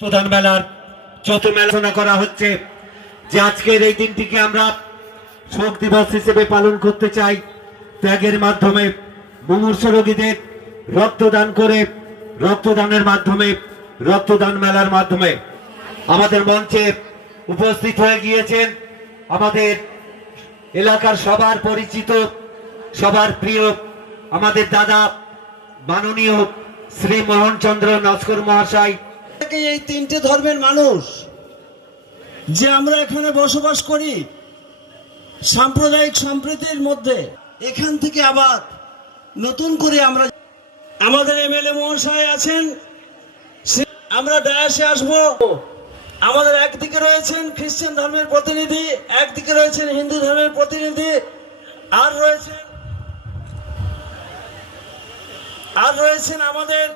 প্রধান মেলার যত মেলাচনা করা হচ্ছে, যে আজকের এই দিনটিকে আমরা শোক দিবস হিসেবে পালন করতে চাই, ত্যাগের মাধ্যমে, মুমূর্ষ রোগীদের রক্তদান করে, রক্তদানের মাধ্যমে, রক্তদান মেলার মাধ্যমে। আমাদের মঞ্চে উপস্থিত হয়ে গিয়েছেন আমাদের এলাকার সবার পরিচিত, সবার প্রিয়, আমাদের দাদা মাননীয় শ্রী মোহনচন্দ্র নস্কর মহাশয় থেকে এই তিনটে ধর্মের মানুষ যে আমরা এখানে বসবাস করি সাম্প্রদায়িক সম্প্রীতির মধ্যে, এখান থেকে আবার নতুন করে আমরা আমাদের এমএলএ মহাশয় আছেন, সে- আমরা ডায়াসে আসব। আমাদের একদিকে রয়েছেন খ্রিস্টান ধর্মের প্রতিনিধি, একদিকে রয়েছেন হিন্দু ধর্মের প্রতিনিধি, আর রয়েছেন আর রয়েছেন আমাদের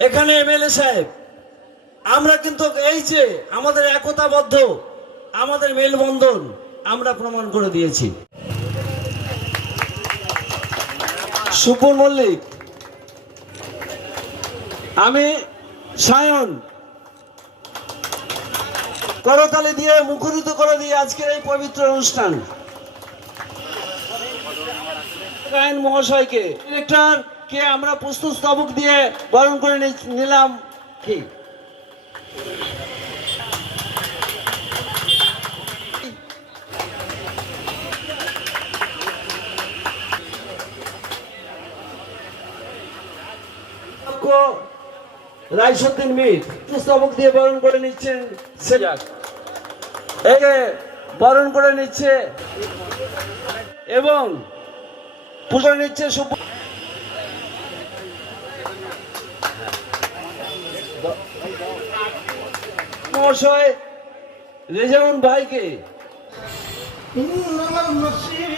এখানে এমএলএ সাহেব। আমরা কিন্তু এই যে আমাদের একতাবদ্ধ, আমাদের মেলবন্ধন আমরা প্রমাণ করে দিয়েছি। সুপন মল্লিক, আমি সায়ন, করতালি দিয়ে মুখরিত করে দিয়ে আজকের এই পবিত্র অনুষ্ঠান। গায়ন মহাশয়কে ডিরেক্টর কে আমরা পুস্তক স্তবক দিয়ে বরণ করে নিলাম। কি? রাইসুদ্দিন মির পুস্তক দিয়ে বরণ করে নিচ্ছেন সেজাক একে বরণ করে নিচ্ছে এবং পুজো নিচ্ছে সুপ- মহাশয় রেজাউন ভাইকে إنما المسيح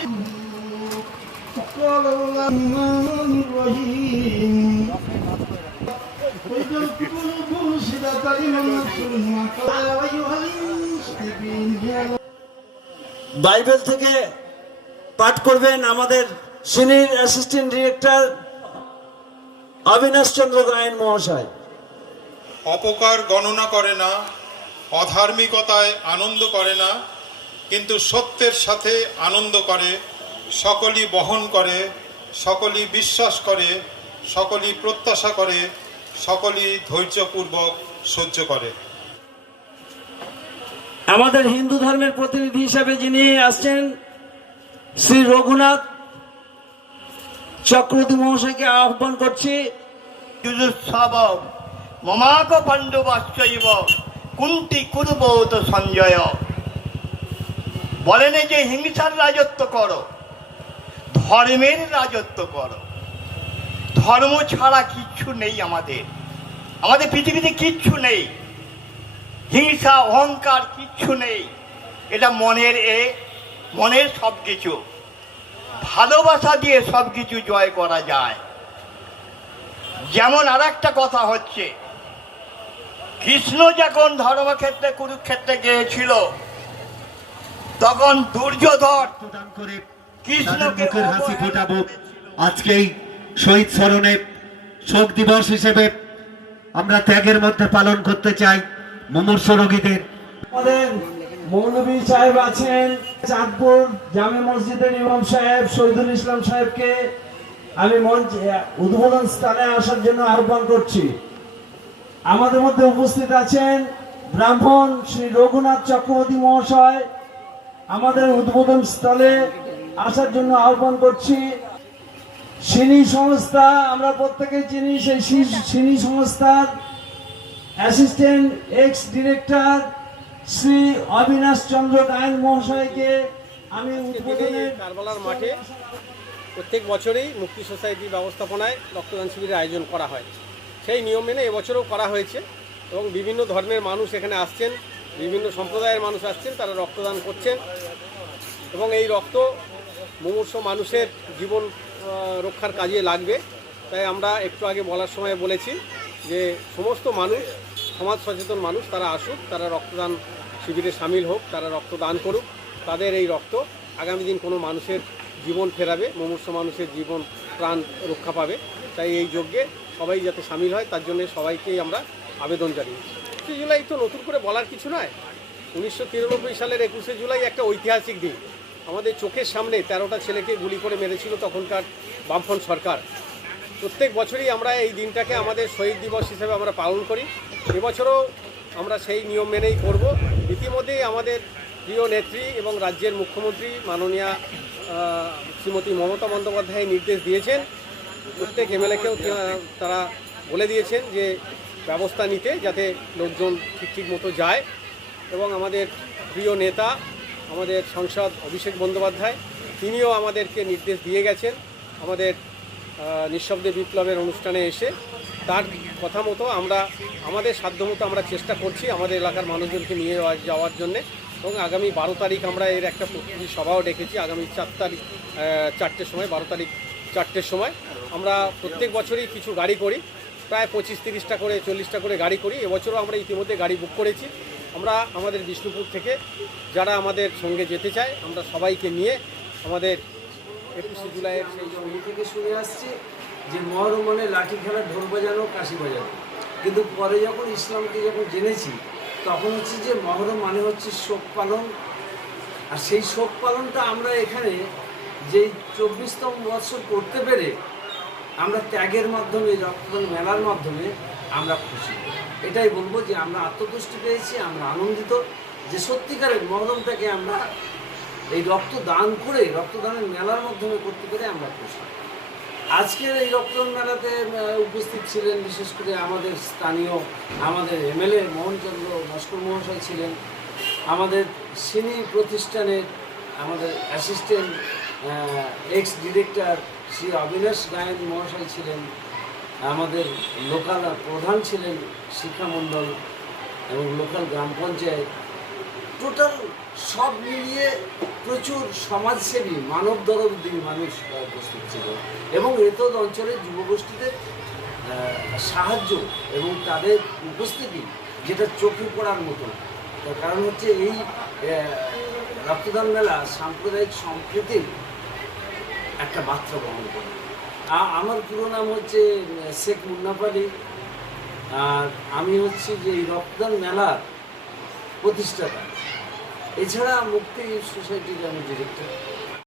قال الرحمن الرحيم বাইবেল থেকে পাঠ করবেন আমাদের senior assistant director Abinash Chandra Gayan মহাশয়। অপকার গণনা করে না, অধার্মিকতায় আনন্দ করে না, কিন্তু সত্যের সাথে আনন্দ করে, সকলই বহন করে, সকলই বিশ্বাস করে, সকলই প্রত্যাশা করে সকলই ধৈর্যপূর্বক সহ্য করে। আমাদের হিন্দু ধর্মের প্রতিনিধি হিসাবে যিনি আসছেন শ্রী রঘুনাথ চক্রবর্তী মহাশয়কে আহ্বান করছি। যুজুৎসব মমাক পাণ্ডবাশ্চৈব কুন্তি কুরবৌত সঞ্জয়। বলেন যে হিংসার রাজত্ব করো ধর্মের রাজত্ব করো। ধর্ম ছাড়া কিচ্ছু নেই আমাদের। আমাদের পৃথিবীতে কিচ্ছু নেই। হিংসা অহংকার কিচ্ছু নেই। এটা মনের এ মনের সব কিছু ভালোবাসা দিয়ে সব কিছু জয় করা যায়। যেমন আর একটা কথা হচ্ছে কৃষ্ণ যখন ধর্মক্ষেত্রে কুরুক্ষেত্রে গিয়েছিল তখন দুর্যোধন কৃষ্ণকে হাসি ফোটাবো। আজকেই শহীদ স্মরণে শোক দিবস হিসেবে আমরা ত্যাগের মধ্যে পালন করতে চাই মুমূর্ষ রোগীদের। আমাদের মৌলভী সাহেব আছেন, চাঁদপুর জামে মসজিদের ইমাম সাহেব, শহীদুল ইসলাম সাহেবকে আমি মঞ্চ, উদ্বোধন স্থানে আসার জন্য আহ্বান করছি। আমাদের মধ্যে উপস্থিত আছেন ব্রাহ্মণ শ্রী রঘুনাথ চক্রবর্তী মহাশয়। আমাদের উদ্বোধন স্থলে আসার জন্য আহ্বান করছি। সিনি সংস্থা আমরা প্রত্যেকেই চিনি সেই সি- সিনি সংস্থার assistant ex director Shri Abinash Chandra Gayan মহাশয়কে আমি কারবালার মাঠে প্রত্যেক বছরেই মুক্তি সোসাইটি ব্যবস্থাপনায় রক্তদান শিবিরের আয়োজন করা হয়। সেই নিয়ম মেনে এবছরও করা হয়েছে এবং বিভিন্ন ধর্মের মানুষ এখানে আসছেন বিভিন্ন সম্প্রদায়ের মানুষ আসছেন তারা রক্তদান করছেন এবং এই রক্ত মুমূর্ষ মানুষের জীবন রক্ষার কাজে লাগবে। তাই আমরা একটু আগে বলার সময় বলেছি যে সমস্ত মানুষ, সমাজ সচেতন মানুষ, তারা আসুক, তারা রক্তদান শিবিরে সামিল হোক, তারা রক্তদান করুক। তাদের এই রক্ত আগামী দিন কোনো মানুষের জীবন ফেরাবে, মুমূর্ষ মানুষের জীবন প্রাণ রক্ষা পাবে। তাই এই যজ্ঞে সবাই যাতে সামিল হয়, তার জন্য সবাইকেই আমরা আবেদন জানিয়েছি একুশে জুলাই তো নতুন করে বলার কিছু নয়। উনিশশো সালের একুশে জুলাই একটা ঐতিহাসিক দিন। আমাদের চোখের সামনে তেরোটা ছেলেকে গুলি করে মেরেছিল তখনকার বামফ্রন্ট সরকার। প্রত্যেক বছরই আমরা এই দিনটাকে আমাদের শহীদ দিবস হিসেবে আমরা পালন করি। এবছরও আমরা সেই নিয়ম মেনেই করব। ইতিমধ্যেই আমাদের প্রিয় নেত্রী এবং রাজ্যের মুখ্যমন্ত্রী মাননীয়া শ্রীমতী মমতা বন্দ্যোপাধ্যায় নির্দেশ দিয়েছেন। প্রত্যেক এমএলএকেও তারা বলে দিয়েছেন যে ব্যবস্থা নিতে যাতে লোকজন ঠিক ঠিক মতো যায়। এবং আমাদের প্রিয় নেতা আমাদের সংসদ অভিষেক বন্দ্যোপাধ্যায়, তিনিও আমাদেরকে নির্দেশ দিয়ে গেছেন আমাদের নিঃশব্দে বিপ্লবের অনুষ্ঠানে এসে। তার কথা মতো আমরা, আমাদের সাধ্যমতো আমরা চেষ্টা করছি আমাদের এলাকার মানুষজনকে নিয়ে যাওয়া- যাওয়ার জন্যে এবং আগামী বারো তারিখ আমরা এর একটা প্রস্তুতি সভাও ডেকেছি। আগামী চার তারিখ চারটের সময়, বারো তারিখ চারটের সময়। আমরা প্রত্যেক বছরই কিছু গাড়ি করি, প্রায় পঁচিশ তিরিশটা করে, চল্লিশটা করে গাড়ি করি। এবছরও আমরা ইতিমধ্যে গাড়ি বুক করেছি। আমরা আমাদের বিষ্ণুপুর থেকে যারা আমাদের সঙ্গে যেতে চায়, আমরা সবাইকে নিয়ে আমাদের একুশে জুলাইয়ের সেই জন্ম থেকে শুনে আসছি যে মহরম মানে লাঠি খেলা ঢোল বাজানো, কাশি বাজানো। কিন্তু পরে যখন ইসলামকে যখন জেনেছি, তখন হচ্ছে যে মহরম মানে হচ্ছে শোক পালন। আর সেই শোক পালনটা আমরা এখানে যেই চব্বিশতম বৎসর করতে পেরে আমরা ত্যাগের মাধ্যমে, রক্তদান মেলার মাধ্যমে আমরা খুশি। এটাই বলব যে আমরা আত্মতুষ্টি পেয়েছি, আমরা আনন্দিত। যে সত্যিকারের মহরমটাকে আমরা এই রক্ত দান করে, রক্তদানের মেলার মাধ্যমে করতে পেরে আমরা খুশি। আজকের এই রক্তদান মেলাতে উপস্থিত ছিলেন বিশেষ করে আমাদের স্থানীয় আমাদের এমএলএ মোহনচন্দ্র নস্কর মহাশয় ছিলেন। আমাদের সিনি প্রতিষ্ঠানের আমাদের assistant ex director Shri Abinash Gayan মহাশয় ছিলেন। আমাদের লোকাল প্রধান ছিলেন শিক্ষামণ্ডল এবং লোকাল গ্রাম পঞ্চায়েত। টোটাল সব মিলিয়ে প্রচুর সমাজসেবী, মানব দরদি মানুষ উপস্থিত ছিল এবং এতদ অঞ্চলের যুবগোষ্ঠীদের সাহায্য এবং তাদের উপস্থিতি যেটা চোখে পড়ার মতো তার কারণ হচ্ছে এই রক্তদান মেলা সাম্প্রদায়িক সম্প্রীতির একটা বার্তা বহন করে। আমার পুরো নাম হচ্ছে শেখ মুন্নাপালি আর আমি হচ্ছি যে রক্তদান মেলার প্রতিষ্ঠাতা। এছাড়া মুক্তি সোসাইটির আমি ডিরেক্টর